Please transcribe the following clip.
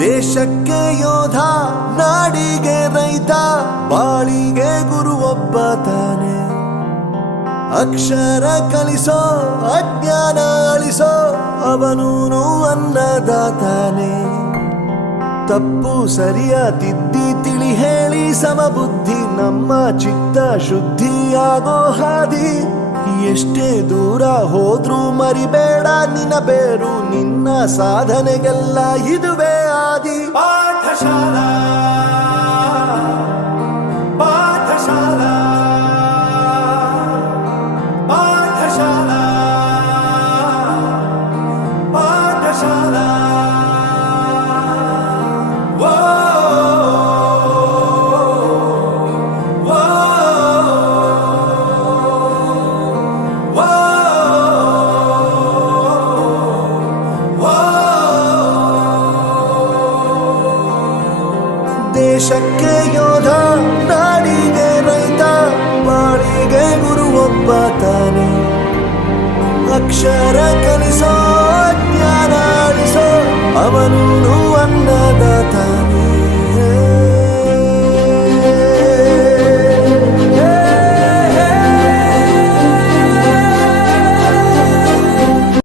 ದೇಶಕ್ಕೆ ಯೋಧ, ನಾಡಿಗೆ ರೈತ, ಬಾಳಿಗೆ ಗುರು ಒಬ್ಬ ತಾನೆ. ಅಕ್ಷರ ಕಲಿಸೋ, ಅಜ್ಞಾನ ಅಳಿಸೋ, ಅವನೂನು ಅನ್ನದಾತಾನೆ. ತಪ್ಪು ಸರಿಯ ತಿದ್ದಿ ತಿಳಿ ಹೇಳಿ ಸಮಬುದ್ಧಿ ನಮ್ಮ ಚಿತ್ತ ಶುದ್ಧಿಯಾಗೋ ಹಾದಿ. ಎಷ್ಟೇ ದೂರ ಹೋದ್ರೂ ಮರಿಬೇಡ ನಿನ್ನ ಬೇರು, ನಿನ್ನ ಸಾಧನೆಗೆಲ್ಲ ಇದುವೇ ಆದಿ. ಪಾಠಶಾಲಾ ಪಾಠಶಾಲಾ ಪಾಠಶಾಲಾ ಪಾಠಶಾಲಾ. ದೇಶಕ್ಕೆ ಯೋಧ, ನಾಡಿಗೆ ರೈತ, ಬಾಳಿಗೆ ಗುರು ಒಬ್ಬ ತಾನೆ. ಅಕ್ಷರ ಕಲಿಸೋ, ಜ್ಞಾನ ಅಳಿಸೋ, ಅವನು